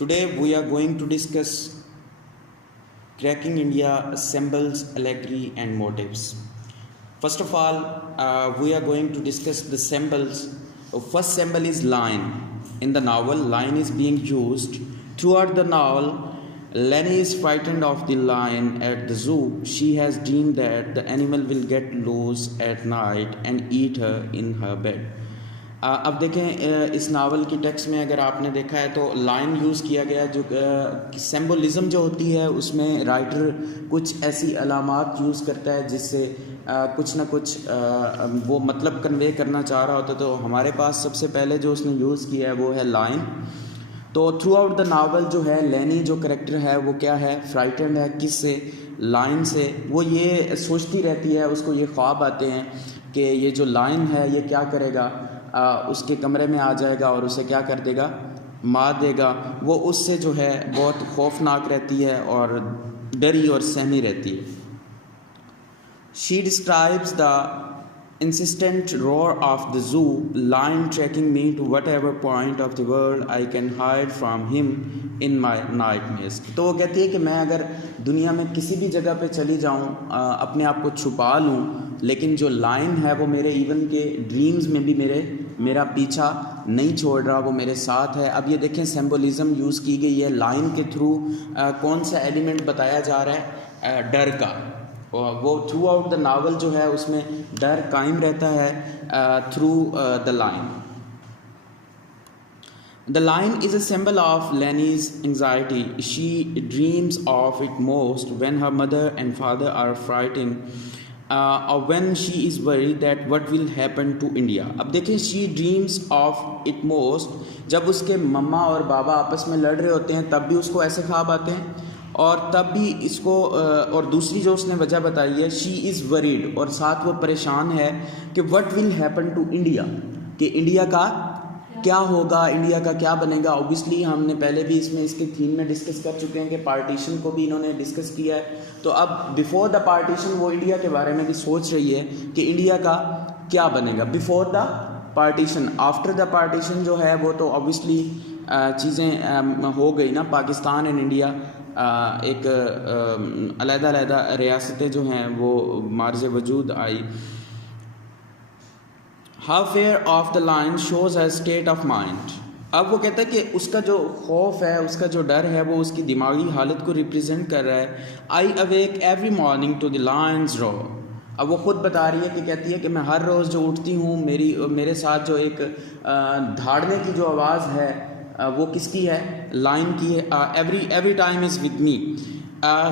Today we are going to discuss cracking India symbols, allegory, and motives. First of all, we are going to discuss the symbols. First symbol is lion. In the novel, lion is being used throughout the novel. Lenny is frightened of the lion at the zoo. She has dreamed that the animal will get loose at night and eat her in her bed. अब देखें इस novel की text में अगर आपने देखा है तो लाइन यूज़ किया गया जो सिंबलिज़म जो होती है उसमें राइटर कुछ ऐसी अलामात यूज़ करता है जिससे कुछ ना कुछ वो मतलब कन्वे करना चाह रहा होता है। तो हमारे पास सबसे पहले जो उसने यूज़ किया है वो है लाइन। तो थ्रू आउट द नावल जो है लेनी जो करेक्टर है वो क्या है, फ्राइटेंड है। किससे? लाइन से। वो ये सोचती रहती है, उसको ये ख्वाब आते हैं कि ये जो लाइन है ये क्या करेगा, उसके कमरे में आ जाएगा और उसे क्या कर देगा, मार देगा। वो उससे जो है बहुत खौफनाक रहती है और डरी और सहमी रहती है। She describes the insistent roar of the zoo, lion tracking me to whatever point of the world I can hide from him in my nightmares। तो वो कहती है कि मैं अगर दुनिया में किसी भी जगह पे चली जाऊँ, अपने आप को छुपा लूँ, लेकिन जो लाइन है वो मेरे इवन के ड्रीम्स में भी मेरा पीछा नहीं छोड़ रहा, वो मेरे साथ है। अब ये देखें सिंबलिज्म यूज़ की गई है लाइन के थ्रू। कौन सा एलिमेंट बताया जा रहा है? डर का। वो थ्रू आउट द नावल जो है उसमें डर कायम रहता है through the line. The line is a symbol of Lenny's anxiety. She dreams of it most when her mother and father are fighting और when she is worried that what will happen to India. अब देखिए she dreams of it most, जब उसके मम्मा और बाबा आपस में लड़ रहे होते हैं तब भी उसको ऐसे ख्वाब आते हैं, और तब भी इसको और दूसरी जो उसने वजह बताई है शी इज़ वरीड, और साथ वो परेशान है कि what will happen to India, कि इंडिया का क्या होगा, इंडिया का क्या बनेगा। ऑब्वियसली हमने पहले भी इसमें इसके थीम में डिस्कस कर चुके हैं कि पार्टीशन को भी इन्होंने डिस्कस किया है। तो अब बिफोर द पार्टीशन वो इंडिया के बारे में भी सोच रही है कि इंडिया का क्या बनेगा before the partition. After the partition जो है वो तो ऑब्वियसली चीज़ें हो गई ना, पाकिस्तान एंड इंडिया एक अलग-अलग रियासतें जो हैं वो मार्ज़ वजूद आई। How fear of the line shows a state of mind. अब वो कहता है कि उसका जो खौफ है, उसका जो डर है वो उसकी दिमागी हालत को रिप्रेजेंट कर रहा है। I awake every morning to the lion's roar. अब वो ख़ुद बता रही है कि कहती है कि मैं हर रोज़ जो उठती हूँ मेरे साथ जो एक धाड़ने की जो आवाज़ है वो किसकी है? लाइन की है। Every time is with me.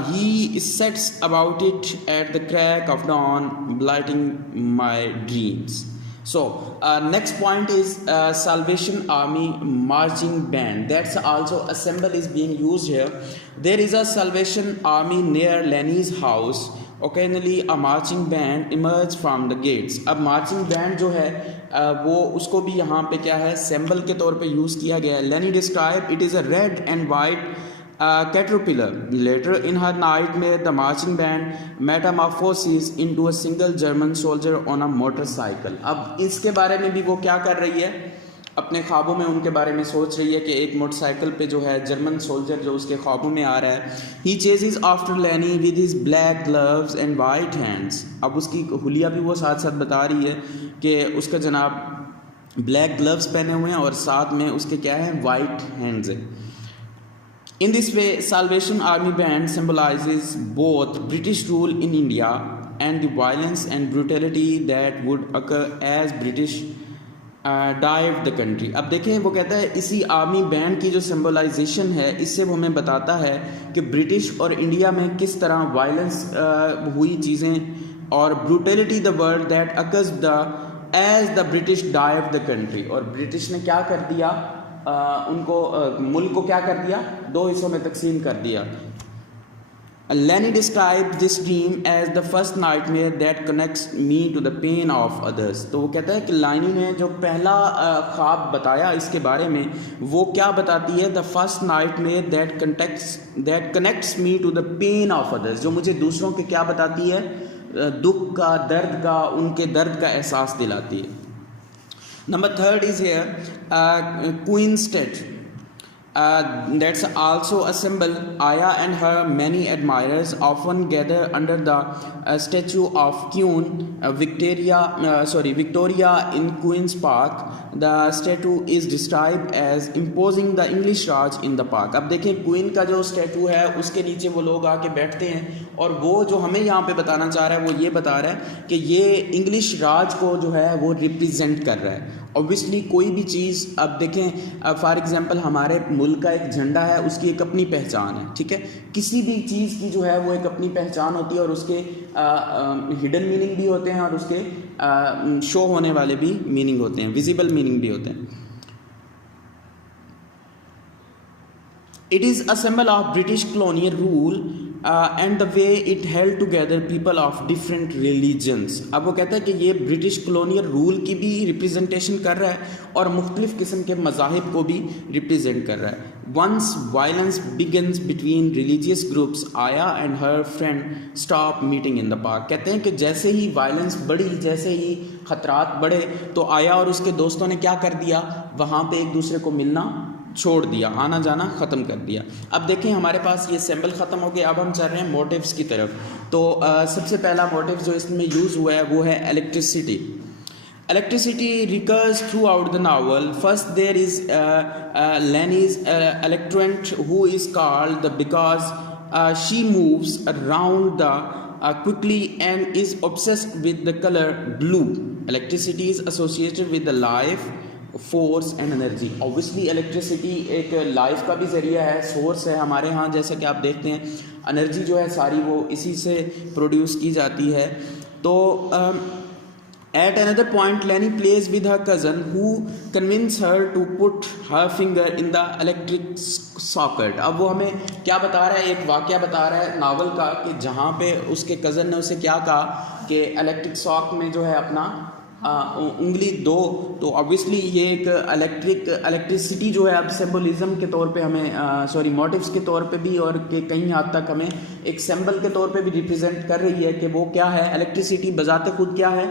He sets about it at the crack of dawn blighting my dreams. So next point is Salvation Army marching band. That's also a symbol is being used here. There is a Salvation Army near Lenny's house. Occasionally a marching band emerge from the gates. अब marching band जो है वो उसको भी यहाँ पे क्या है, symbol के तौर पे यूज़ किया गया है। Lenny described it is a red and white caterpillar. Later in her nightmare, the marching band metamorphoses into a single German soldier on a motorcycle. अब इसके बारे में भी वो क्या कर रही है, अपने ख्वाबों में उनके बारे में सोच रही है कि एक मोटरसाइकिल पे जो है जर्मन सोल्जर जो उसके ख्वाबों में आ रहा है। He chases after Lenny with his black gloves and white hands. अब उसकी हुलिया भी वो साथ साथ बता रही है कि उसका जनाब ब्लैक ग्लव्स पहने हुए हैं और साथ में उसके क्या है, वाइट हैंड्स है। In this way, Salvation Army Band symbolizes both British rule in India and the violence and brutality that would occur as British dived the country. अब देखें वो कहता है इसी आर्मी बैंड की जो सिंबलाइजेशन है इससे वो हमें बताता है कि ब्रिटिश और इंडिया में किस तरह वायलेंस हुई चीज़ें और brutality the word that occurs the age the British dive the country. और ब्रिटिश ने क्या कर दिया, उनको मुल्क को क्या कर दिया, दो हिस्सों में तकसीम कर दिया। Lenny described this dream as the first nightmare that connects me to the pain of others. तो वो कहता है कि लाइनी ने जो पहला ख्वाब बताया इसके बारे में वो क्या बताती है, the first nightmare that connects me to the pain of others, जो मुझे दूसरों के क्या बताती है, दुख का, दर्द का, उनके दर्द का एहसास दिलाती है। Number third is here Queen State. That's also a symbol. Aya and her many admirers often gather under the statue of Queen Victoria in Queen's Park. The statue is described as imposing the English Raj in the park. अब देखें queen का जो statue है उसके नीचे वो लोग आके बैठते हैं और वो जो हमें यहाँ पे बताना चाह रहा है वो ये बता रहा है कि ये इंग्लिश राज को जो है वो रिप्रेजेंट कर रहा है। ऑब्वियसली कोई भी चीज़, अब देखें फॉर एग्जांपल हमारे मुल्क का एक झंडा है, उसकी एक अपनी पहचान है, ठीक है। किसी भी चीज़ की जो है वो एक अपनी पहचान होती है और उसके हिडन मीनिंग भी होते हैं और उसके शो होने वाले भी मीनिंग होते हैं, विजिबल मीनिंग भी होते हैं। It is a symbol of British colonial rule and the way it held together people of different religions. अब वो कहता है कि ये ब्रिटिश कॉलोनियल रूल की भी रिप्रेजेंटेशन कर रहा है और मुख्तलिफ किस्म के मज़ाहिब को भी रिप्रेजेंट कर रहा है। Once violence begins between religious groups, Aya and her friend stop meeting in the park. कहते हैं कि जैसे ही वायलेंस बढ़ी, जैसे ही ख़तरात बढ़े, तो आया और उसके दोस्तों ने क्या कर दिया, वहाँ पे एक दूसरे को मिलना छोड़ दिया, आना जाना ख़त्म कर दिया। अब देखें हमारे पास ये सिंबल ख़त्म हो गया, अब हम चल रहे हैं मोटिव्स की तरफ। तो सबसे पहला मोटिव जो इसमें यूज़ हुआ है वो है electricity. Electricity recurs throughout the novel. First there is Lenny's electorant who is called because she moves around the quickly and is obsessed with the color blue. Electricity is associated with the life, force and energy. Obviously electricity एक life का भी ज़रिया है, source है। हमारे यहाँ जैसे कि आप देखते हैं एनर्जी जो है सारी वो इसी से प्रोड्यूस की जाती है। तो at another point Lenny plays with her cousin who convince her to put her finger in the electric socket. अब वो हमें क्या बता रहा है, एक वाक़या बता रहा है नावल का कि जहाँ पे उसके कज़न ने उसे क्या कहा कि इलेक्ट्रिक सॉक में जो है अपना उंगली दो। तो ऑब्वियसली ये एक इलेक्ट्रिसिटी जो है अब सिंबलिज्म के तौर पे हमें मोटिव्स के तौर पे भी और के कई हद तक हमें एक सिंबल के तौर पे भी रिप्रेजेंट कर रही है कि वो क्या है, इलेक्ट्रिसिटी बजाते खुद क्या है,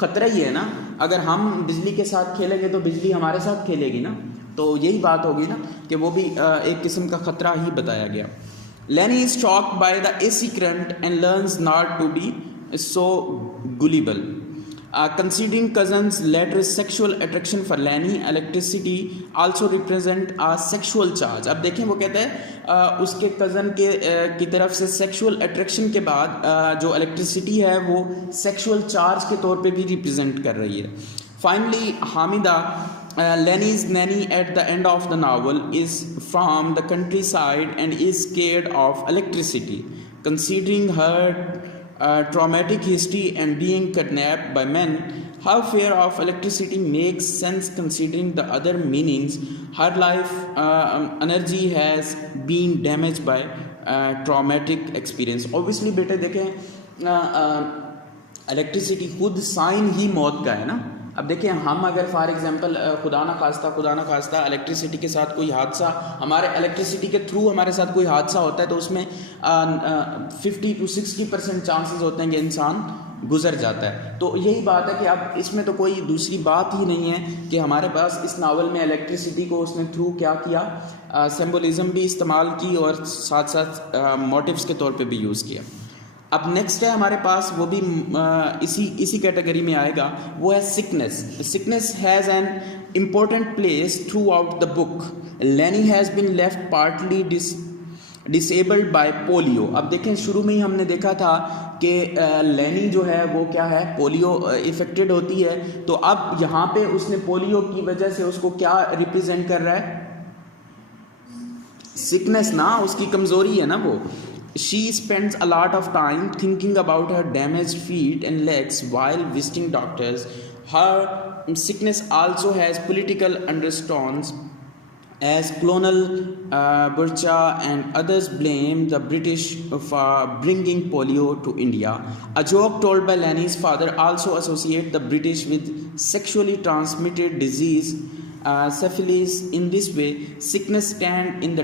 ख़तरा ही है ना। अगर हम बिजली के साथ खेलेंगे तो बिजली हमारे साथ खेलेगी ना, तो यही बात होगी ना कि वो भी एक किस्म का ख़तरा ही बताया गया। Lenny is shocked by the AC current and learns not to be so gullible. Considering cousin's later sexual attraction for Lenny, electricity also represent a sexual charge. अब देखें वो कहता है उसके कज़न की तरफ से सेक्सुअल अट्रैक्शन के बाद जो इलेक्ट्रिसिटी है वो सेक्सुअल चार्ज के तौर पे भी रिप्रेजेंट कर रही है। Finally Hamida, Lenny's nanny at the end of the novel, is from the countryside and is scared of electricity. Considering her traumatic history and being kidnapped by men, her fear of electricity makes sense considering the other meanings. Her life energy has been damaged by traumatic experience. Obviously बेटे देखें electricity खुद sign ही मौत का है ना। अब देखिए हम अगर फॉर एग्जांपल खुदा ना खास्ता इलेक्ट्रिसिटी के साथ कोई हादसा, हमारे इलेक्ट्रिसिटी के थ्रू हमारे साथ कोई हादसा होता है तो उसमें 50 to 60% चांसेस होते हैं कि इंसान गुजर जाता है। तो यही बात है कि अब इसमें तो कोई दूसरी बात ही नहीं है कि हमारे पास इस नावल में इलेक्ट्रिसिटी को उसने थ्रू क्या किया, सिंबलिज्म भी इस्तेमाल की और साथ साथ मोटिव्स के तौर पे भी यूज़ किया। अब नेक्स्ट है हमारे पास, वो भी इसी कैटेगरी में आएगा, वो है sickness. Sickness has an important place throughout the book. Lenny has been left partly disabled by polio. अब देखें शुरू में ही हमने देखा था कि Lenny जो है वो क्या है, पोलियो इफेक्टेड होती है। तो अब यहाँ पे उसने पोलियो की वजह से उसको क्या रिप्रेजेंट कर रहा है, सिकनेस ना, उसकी कमज़ोरी है ना वो। She spends a lot of time thinking about her damaged feet and legs while visiting doctors. Her sickness also has political undertones as colonial Burcha and others blame the British for bringing polio to India. A joke told by Lenny's father also associates the British with sexually transmitted disease, syphilis. In this way, sickness stand in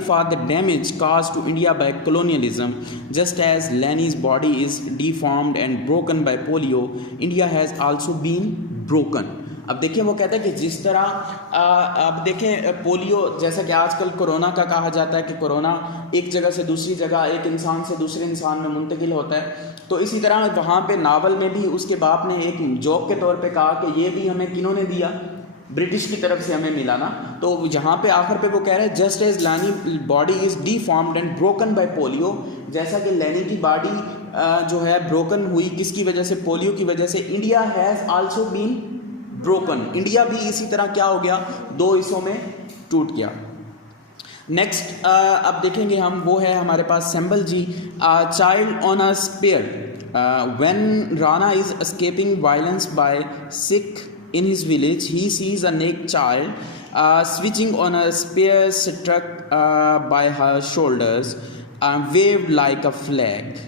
for the damage caused to India by colonialism. Just as Lenny's body is deformed and broken by polio, India has also been broken. अब देखिए वो कहता है कि जिस तरह अब देखें पोलियो, जैसा कि आजकल कोरोना का कहा जाता है कि कोरोना एक जगह से दूसरी जगह, एक इंसान से दूसरे इंसान में मुंतकिल होता है, तो इसी तरह वहाँ पे नावल में भी उसके बाप ने एक जोक के तौर पे कहा कि ये भी हमें किन्होंने दिया, ब्रिटिश की तरफ से हमें मिला ना। तो यहाँ पे आखिर पे वो कह रहे हैं जस्ट एज लैनी body is deformed and broken by polio, जैसा कि लैनी की बॉडी जो है ब्रोकन हुई किसकी वजह से, पोलियो की वजह से, India has also been broken, India भी इसी तरह क्या हो गया, दो हिस्सों में टूट गया। नेक्स्ट अब देखेंगे हम, वो है हमारे पास symbol G, child on a spear, when Rana is escaping violence by Sikh in his village, he sees a naked child switching on a spear struck by her shoulders, waved like a flag.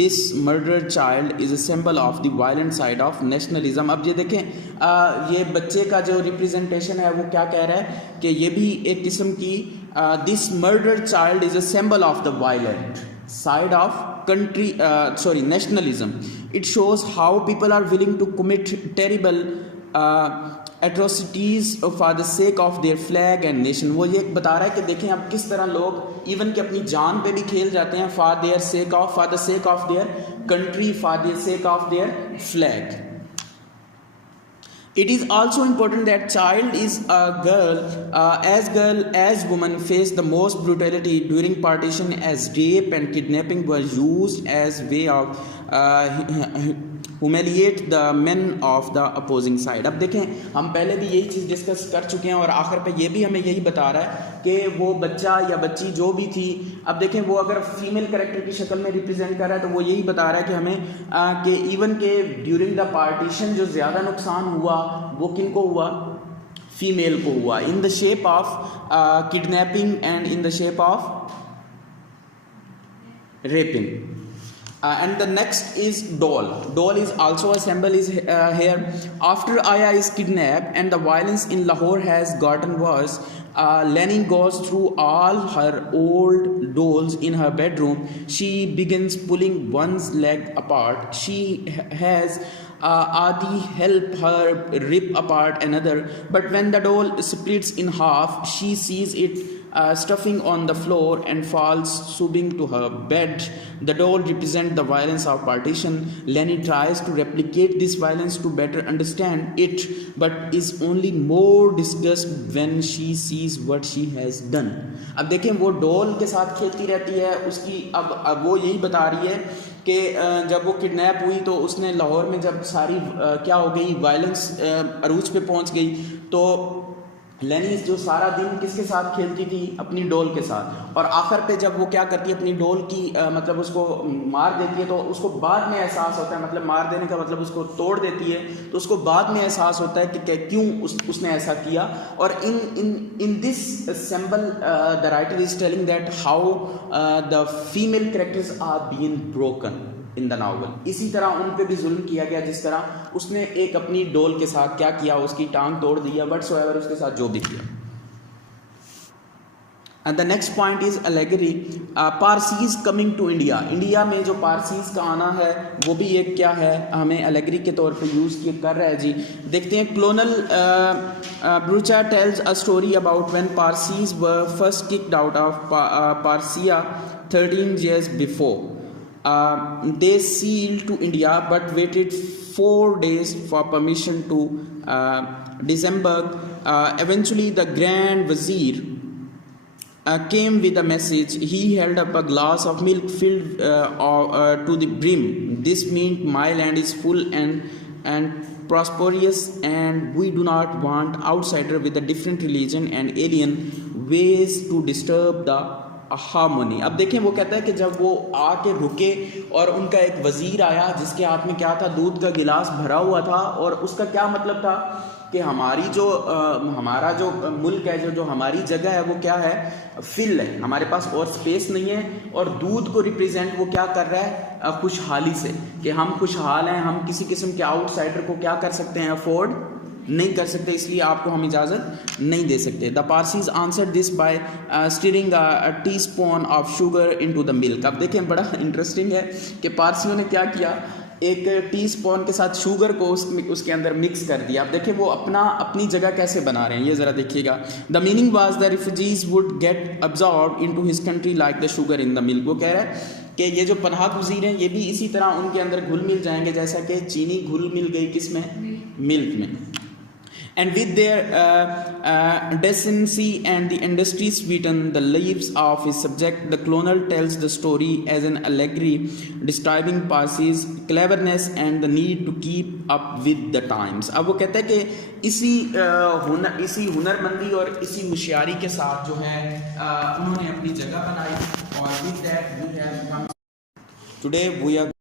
This murdered child is a symbol of the violent side of nationalism. अब ये देखें ये बच्चे का जो representation है वो क्या कह रहा है कि ये भी एक किस्म की this murdered child is a symbol of the violent side of nationalism. It shows how people are willing to commit terrible atrocities for the sake of their flag and nation. वो ये बता रहा है कि देखें अब किस तरह लोग इवन कि अपनी जान पे भी खेल जाते हैं for the sake of their country, for the sake of their flag. It is also important that child is a girl as women face the most brutality during partition, as rape and kidnapping were used as way of humiliate the men of the opposing side. अब देखें हम पहले भी यही चीज़ discuss कर चुके हैं और आखिर पे ये भी हमें यही बता रहा है कि वो बच्चा या बच्ची जो भी थी, अब देखें वो अगर फीमेल कैरेक्टर की शक्ल में रिप्रेजेंट कर रहा है तो वो यही बता रहा है कि हमें कि इवन के ड्यूरिंग द पार्टीशन जो ज़्यादा नुकसान हुआ वो किन को हुआ, फीमेल को हुआ, in the shape of kidnapping and in the shape of rapping. And the next is doll. Doll is also a symbol is here. After Aya is kidnapped and the violence in Lahore has gotten worse, Lenny goes through all her old dolls in her bedroom. She begins pulling one's leg apart. She has Adi help her rip apart another. But when the doll splits in half, she sees it stuffing on the floor and falls sobbing to her bed. The doll represents the violence of partition. Lenny tries to replicate this violence to better understand it, but is only more disgusted when she sees what she has done. अब देखें वो doll के साथ खेलती रहती है, उसकी अब वो यही बता रही है कि जब वो किडनैप हुई तो उसने लाहौर में जब सारी क्या हो गई, वायलेंस अरूज पे पहुंच गई, तो लेनी जो सारा दिन किसके साथ खेलती थी, अपनी डॉल के साथ, और आखिर पे जब वो क्या करती है अपनी डॉल की मतलब उसको मार देती है, तो उसको बाद में एहसास होता है, मतलब मार देने का मतलब उसको तोड़ देती है, तो उसको बाद में एहसास होता है कि क्यों उसने ऐसा किया. और in this symbol the writer is telling that how the female characters are being broken in the novel. इसी तरह उन पे भी जुल्म किया गया, जिस तरह उसने एक अपनी डोल के साथ क्या किया, उसकी टांग तोड़ दिया, व्हाटसोएवर उसके साथ जो भी किया. And the next point is allegory. Parsis coming to India. India में जो पारसीज का आना है वो भी एक क्या है, हमें एलेगरी के तौर पे यूज़ कर रहा है जी. देखते हैं. Colonel Bharucha tells a story about when Parsis were first kicked out of Persia 13 years before. They sailed to India but waited 4 days for permission to disembark. Eventually the Grand Vizier came with a message. He held up a glass of milk filled to the brim. This meant my land is full and prosperous, and we do not want outsider with a different religion and alien ways to disturb the harmony. अब देखें वो कहता है कि जब वो आके रुके और उनका एक वज़ीर आया जिसके हाथ में क्या था, दूध का गिलास भरा हुआ था, और उसका क्या मतलब था कि हमारी जो हमारा जो मुल्क है, जो हमारी जगह है वो क्या है, फिल है, हमारे पास और स्पेस नहीं है, और दूध को रिप्रेजेंट वो क्या कर रहा है, खुशहाली से, कि हम खुशहाल हैं, हम किसी किस्म के आउटसाइडर को क्या कर सकते हैं, अफोर्ड नहीं कर सकते, इसलिए आपको हम इजाज़त नहीं दे सकते. The Parsis answer this by steering a teaspoon of sugar into the milk. अब देखें बड़ा इंटरेस्टिंग है कि पारसियों ने क्या किया एक टीस्पून के साथ शुगर को उसके अंदर मिक्स कर दिया। अब देखिए वो अपनी जगह कैसे बना रहे हैं, ये ज़रा देखिएगा। The meaning was the refugees would get absorb into his country like the sugar in the milk. वो कह रहा है कि ये जो पनाह गुज़ीर हैं ये भी इसी तरह उनके अंदर घुल मिल जाएंगे जैसा कि चीनी घुल मिल गई किस में, मिल्क में। And with their decency and the industry sweeten the lives of his subject, the colonel tells the story as an allegory describing Parsi's cleverness and the need to keep up with the times। अब वो कहता है कि इसी हुनरमंदी और इसी होशियारी के साथ जो है उन्होंने अपनी जगह बनाई। और with that we have come today we are